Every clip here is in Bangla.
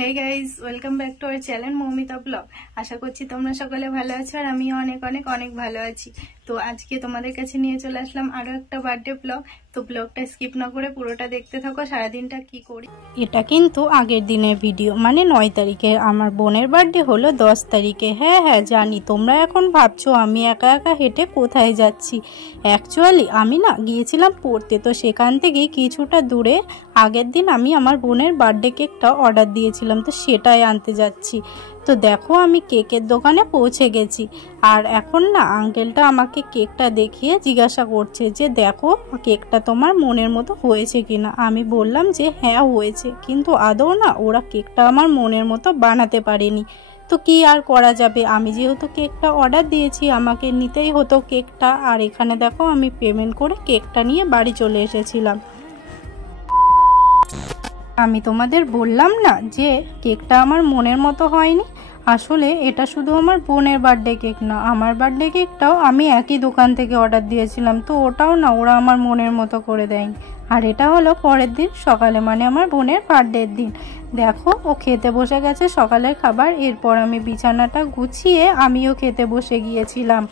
Hey guys, welcome back to our channel Moumita blog. আশা করছি তোমরা সকলে ভালো আছো আর আমিও অনেক অনেক অনেক ভালো আছি। তো আজকে তোমাদের কাছে নিয়ে চলে আসলাম আরো একটা বার্থডে ব্লগ। তো ব্লগটা স্কিপ না করে পুরোটা দেখতে থাকো, সারাদিনটা কি করি। এটা কিন্তু আগের দিনের ভিডিও, মানে 9 তারিখের। আমার বোনের বার্থডে হলো 10 তারিখে। হ্যাঁ জানি, তোমরা এখন ভাবছো আমি একা একা হেঁটে কোথায় যাচ্ছি। অ্যাকচুয়ালি আমি না গিয়েছিলাম পড়তে, তো সেখান থেকে কিছুটা দূরে আগের দিন আমি আমার বোনের বার্থডে কেকটা অর্ডার দিয়েছিলাম, তো সেটাই আনতে যাচ্ছি। তো দেখো আমি কেকের দোকানে পৌঁছে গেছি, আর এখন না আঙ্কেলটা আমাকে কেকটা দেখিয়ে জিজ্ঞাসা করছে যে দেখো কেকটা তোমার মনের মতো হয়েছে কিনা। আমি বললাম যে হ্যাঁ হয়েছে, কিন্তু আদৌ না ওরা কেকটা আমার মনের মতো বানাতে পারেনি। তো কি আর করা যাবে, আমি যেহেতু কেকটা অর্ডার দিয়েছি আমাকে নিতেই হতো কেকটা। আর এখানে দেখো আমি পেমেন্ট করে কেকটা নিয়ে বাড়ি চলে এসেছিলাম। আমি তোমাদের বললাম না যে কেকটা আমার মনের মতো হয়নি। আসলে এটা শুধু আমার বোনের বার্থডে কেক না, আমার বার্থডে কেকটাও আমি একই দোকান থেকে অর্ডার দিয়েছিলাম, তো ওটাও না ওরা আমার মনের মতো করে দেয়নি। আর এটা হলো পরের দিন সকালে, মানে আমার বোনের বার্থডের দিন। দেখো ও খেতে বসে গেছে সকালের খাবার। এরপর আমি বিছানাটা গুছিয়ে আমিও খেতে বসে গিয়েছিলাম।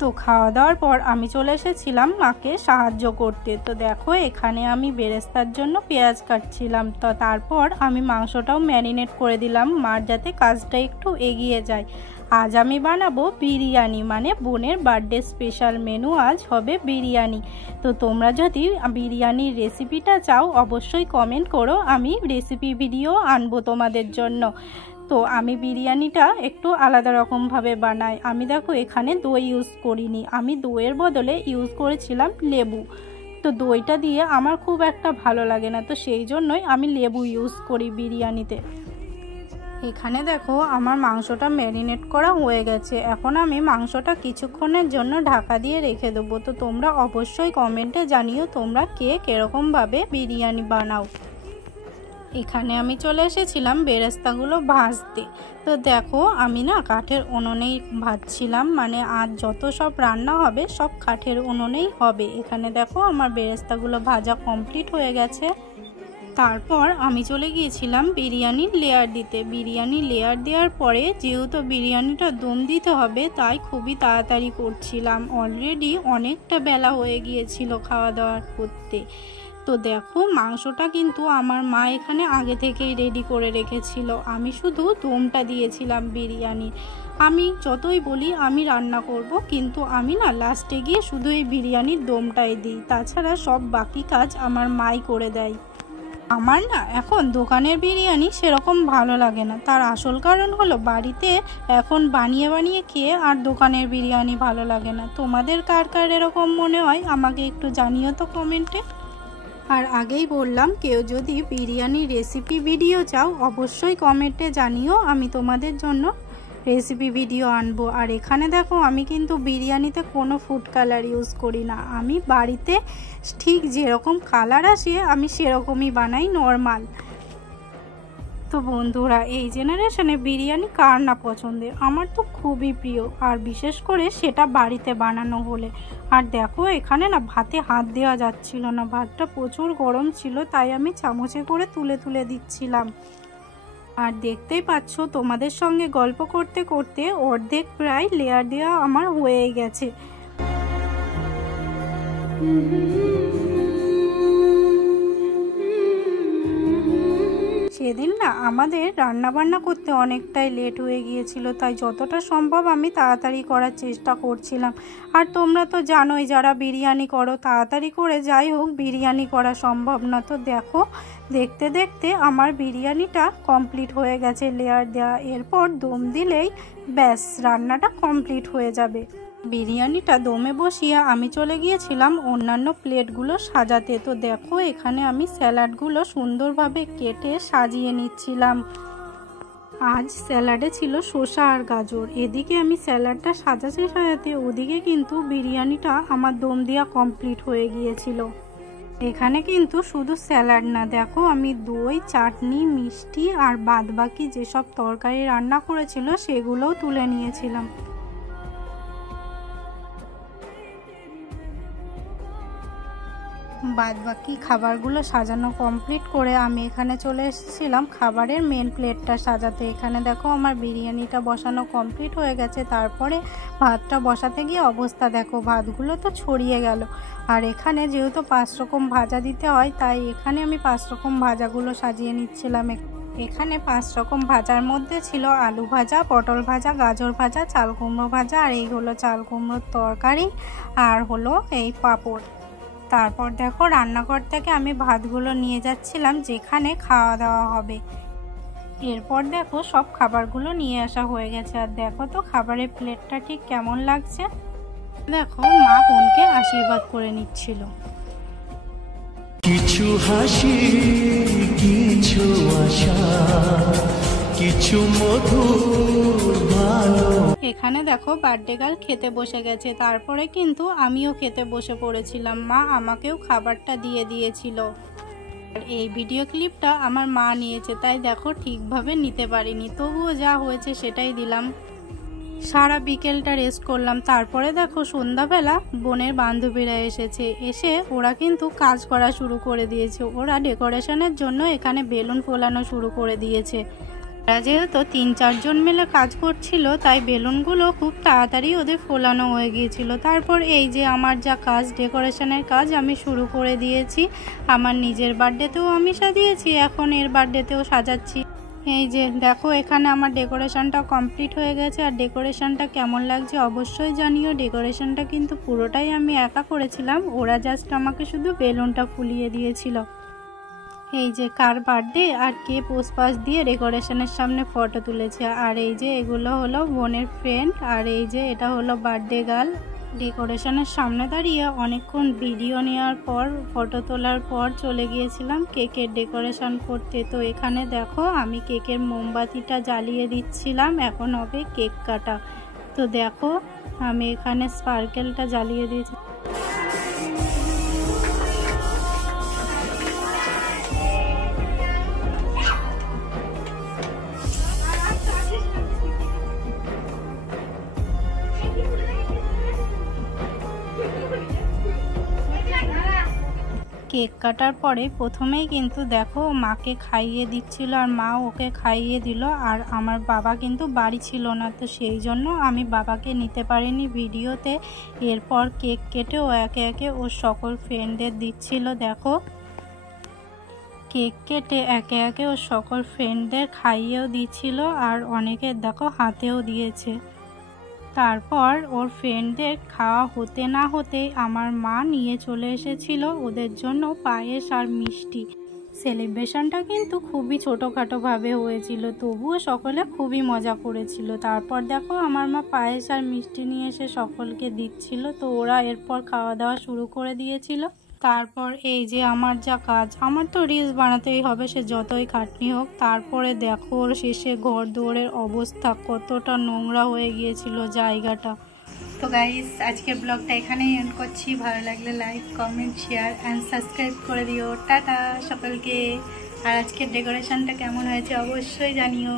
তো খাওয়া দাওয়ার পর আমি চলে এসেছিলাম মাকে সাহায্য করতে। তো দেখো এখানে আমি বেরেস্তার জন্য পেঁয়াজ কাটছিলাম। তো তারপর আমি মাংসটাও ম্যারিনেট করে দিলাম মার, যাতে কাজটা একটু এগিয়ে যায়। আজ আমি বানাবো বিরিয়ানি, মানে বোনের বার্থডে স্পেশাল মেনু আজ হবে বিরিয়ানি। তো তোমরা যদি বিরিয়ানির রেসিপিটা চাও অবশ্যই কমেন্ট করো, আমি রেসিপি ভিডিও আনবো তোমাদের জন্য। তো আমি বিরিয়ানিটা একটু আলাদা রকমভাবে বানাই। আমি দেখো এখানে দই ইউজ করিনি, আমি দইয়ের বদলে ইউজ করেছিলাম লেবু। তো দইটা দিয়ে আমার খুব একটা ভালো লাগে না, তো সেই জন্যই আমি লেবু ইউজ করি বিরিয়ানিতে। এখানে দেখো আমার মাংসটা ম্যারিনেট করা হয়ে গেছে। এখন আমি মাংসটা কিছুক্ষণের জন্য ঢাকা দিয়ে রেখে দেবো। তো তোমরা অবশ্যই কমেন্টে জানিও তোমরা কে কীরকমভাবে বিরিয়ানি বানাও। এখানে আমি চলে এসেছিলাম বেরেস্তাগুলো ভাজতে। তো দেখো আমি না কাঠের উনুনেই ভাজছিলাম, মানে আজ যত সব রান্না হবে সব কাঠের উনুনেই হবে। এখানে দেখো আমার বেরেস্তাগুলো ভাজা কমপ্লিট হয়ে গেছে। তারপর আমি চলে গিয়েছিলাম বিরিয়ানির লেয়ার দিতে। বিরিয়ানি লেয়ার দেওয়ার পরে যেহেতু বিরিয়ানিটা দম দিতে হবে তাই খুবই তাড়াতাড়ি করছিলাম। অলরেডি অনেকটা বেলা হয়ে গিয়েছিল খাওয়া দাওয়া করতে। তো দেখো মাংসটা কিন্তু আমার মা এখানে আগে থেকেই রেডি করে রেখেছিল, আমি শুধু দমটা দিয়েছিলাম বিরিয়ানি। আমি যতই বলি আমি রান্না করব, কিন্তু আমি না লাস্টে গিয়ে শুধু এই বিরিয়ানির দমটাই দিই, তাছাড়া সব বাকি কাজ আমার মাই করে দেয়। আমার না এখন দোকানের বিরিয়ানি সেরকম ভালো লাগে না, তার আসল কারণ হলো বাড়িতে এখন বানিয়ে বানিয়ে খেয়ে আর দোকানের বিরিয়ানি ভালো লাগে না। তোমাদের কার কার এরকম মনে হয় আমাকে একটু জানিও তো কমেন্টে। আর আগেই বললাম কেউ যদি বিরিয়ানির রেসিপি ভিডিও চাও অবশ্যই কমেন্টে জানিও, আমি তোমাদের জন্য রেসিপি ভিডিও আনবো। আর এখানে দেখো আমি কিন্তু বিরিয়ানিতে কোনো ফুড কালার ইউজ করি না, আমি বাড়িতে ঠিক যেরকম কালার আসে আমি সেরকমই বানাই নর্মাল। তো বন্ধুরা এই জেনারেশনে বিরিয়ানি কার না পছন্দের, আমার তো খুবই প্রিয়, আর বিশেষ করে সেটা বাড়িতে বানানো হলে। আর দেখো এখানে না ভাতে হাত দেওয়া যাচ্ছিল না, ভাতটা প্রচুর গরম ছিল, তাই আমি চামচে করে তুলে তুলে দিচ্ছিলাম। আর দেখতেই পাচ্ছ তোমাদের সঙ্গে গল্প করতে করতে অর্ধেক প্রায় লেয়ার দেওয়া আমার হয়ে গেছে। সেদিন না আমাদের রান্না বান্না করতে অনেকটাই লেট হয়ে গিয়েছিল, তাই যতটা সম্ভব আমি তাড়াতাড়ি করার চেষ্টা করছিলাম। আর তোমরা তো জানোই যারা বিরিয়ানি করো তাড়াতাড়ি করে যাই হোক বিরিয়ানি করা সম্ভব না। তো দেখো দেখতে দেখতে আমার বিরিয়ানিটা কমপ্লিট হয়ে গেছে লেয়ার দেওয়া, এরপর দম দিলেই ব্যাস রান্নাটা কমপ্লিট হয়ে যাবে। বিরিয়ানিটা দমে বসিয়ে আমি চলে গিয়েছিলাম অন্যান্য প্লেটগুলো সাজাতে। তো দেখো এখানে আমি স্যালাডগুলো সুন্দরভাবে কেটে সাজিয়ে নিচ্ছিলাম। আজ স্যালাডে ছিল শসা আর গাজর। এদিকে আমি স্যালাডটা সাজাতে সাজাতে ওদিকে কিন্তু বিরিয়ানিটা আমার দম দেওয়া কমপ্লিট হয়ে গিয়েছিল। এখানে কিন্তু শুধু স্যালাড না, দেখো আমি দই, চাটনি, মিষ্টি আর বাদবাকি যেসব তরকারি রান্না করেছিল সেগুলোও তুলে নিয়েছিলাম। বাদ বাকি খাবারগুলো সাজানো কমপ্লিট করে আমি এখানে চলে এসেছিলাম খাবারের মেন প্লেটটা সাজাতে। এখানে দেখো আমার বিরিয়ানিটা বসানো কমপ্লিট হয়ে গেছে। তারপরে ভাতটা বসাতে গিয়ে অবস্থা দেখো, ভাতগুলো তো ছড়িয়ে গেল। আর এখানে যেহেতু 5 রকম ভাজা দিতে হয়, তাই এখানে আমি 5 রকম ভাজাগুলো সাজিয়ে নিচ্ছিলাম। এখানে 5 রকম ভাজার মধ্যে ছিল আলু ভাজা, পটল ভাজা, গাজর ভাজা, চাল কুমড়ো ভাজা, আর এই হলো চাল কুমড়োর তরকারি, আর হলো এই পাঁপড়। তারপর দেখো রান্নাঘর থেকে আমি ভাতগুলো নিয়ে যাচ্ছিলাম যেখানে খাওয়া দাওয়া হবে। এরপর দেখো সব খাবারগুলো নিয়ে আসা হয়ে গেছে। আর দেখো তো খাবারের প্লেটটা ঠিক কেমন লাগছে। দেখো মা বোনকে আশীর্বাদ করে নিচ্ছিল। কিছু হাসি, কিছু আশা, কিছু মধুর ভালো। এখানে দেখো বার্থডে গার্ল খেতে বসে গেছে। তারপরে কিন্তু আমিও খেতে বসে পড়েছিলাম। মা আমাকেও খাবারটা দিয়ে দিয়েছিল। আর এই ভিডিও ক্লিপটা আমার মা নিয়েছে, তাই দেখো ঠিকভাবে নিতে পারিনি, তবুও যা হয়েছে সেটাই দিলাম। সারা বিকেলটা রেস্ট করলাম। তারপরে দেখো সন্ধ্যাবেলা বোনের বান্ধবীরা এসেছে। এসে ওরা কিন্তু কাজ করা শুরু করে দিয়েছে। ওরা ডেকোরেশনের জন্য এখানে বেলুন ফোলানো শুরু করে দিয়েছে। ওরা যেহেতু 3-4 জন মিলে কাজ করছিল, তাই বেলুনগুলো খুব তাড়াতাড়ি ওদের ফোলানো হয়ে গিয়েছিল। তারপর এই যে আমার যা কাজ, ডেকোরেশনের কাজ আমি শুরু করে দিয়েছি। আমার নিজের বার্থডেতেও আমি সাজিয়েছি, এখন এর বার্থডেতেও সাজাচ্ছি। এই যে দেখো এখানে আমার ডেকোরেশনটা কমপ্লিট হয়ে গেছে। আর ডেকোরেশনটা কেমন লাগছে অবশ্যই জানিও। ডেকোরেশনটা কিন্তু পুরোটাই আমি একা করেছিলাম, ওরা জাস্ট আমাকে শুধু বেলুনটা ফুলিয়ে দিয়েছিল। এই যে কার বার্থডে আর কে পোস্ট পাস দিয়ে ডেকোরেশনের সামনে ফটো তুলেছে। আর এই যে এগুলো হলো বোনের ফ্রেন্ড, আর এই যে এটা হলো বার্থডে গার্ল। ডেকোরেশনের সামনে দাঁড়িয়ে অনেকক্ষণ ভিডিও নেওয়ার পর, ফটো তোলার পর চলে গিয়েছিলাম কেকের ডেকোরেশন করতে। তো এখানে দেখো আমি কেকের মোমবাতিটা জ্বালিয়ে দিচ্ছিলাম, এখন হবে কেক কাটা। তো দেখো আমি এখানে স্পার্কেলটা জ্বালিয়ে দিয়েছি। কেক কাটার পরে প্রথমেই কিন্তু দেখো মাকে খাইয়ে দিচ্ছিল, আর মা ওকে খাইয়ে দিল। আর আমার বাবা কিন্তু বাড়ি ছিল না, তো সেই জন্য আমি বাবাকে নিতে পারিনি ভিডিওতে। এরপর কেক কেটে ও একে একে ওর সকল ফ্রেন্ডদের দিচ্ছিল। দেখো কেক কেটে একে একে ওর সকল ফ্রেন্ডদের খাইয়েও দিচ্ছিল, আর অনেকের দেখো হাতেও দিয়েছে। তারপর ওর ফ্রেন্ডদের খাওয়া হতে না হতেই আমার মা নিয়ে চলে এসেছিল ওদের জন্য পায়েস আর মিষ্টি। সেলিব্রেশনটা কিন্তু খুবই ছোটোখাটোভাবে হয়েছিল, তবুও সকলে খুবই মজা করেছিল। তারপর দেখো আমার মা পায়েস আর মিষ্টি নিয়ে এসে সকলকে দিচ্ছিল। তো ওরা এরপর খাওয়া দাওয়া শুরু করে দিয়েছিল। তারপর এই যে আমার যা কাজ, আমার তো রিলস বানাতেই হবে, সে যতই খাটনি হোক। তারপরে দেখো ওর শেষে ঘর দুয়ারের অবস্থা কতটা নোংরা হয়ে গিয়েছিল জায়গাটা। তো গাইস আজকের ব্লগটা এখানেই এন্ড করছি। ভালো লাগলে like, comment, share and subscribe করে দিও। টাটা সকলকে। আর আজকের ডেকোরেশনটা কেমন হয়েছে অবশ্যই জানিও।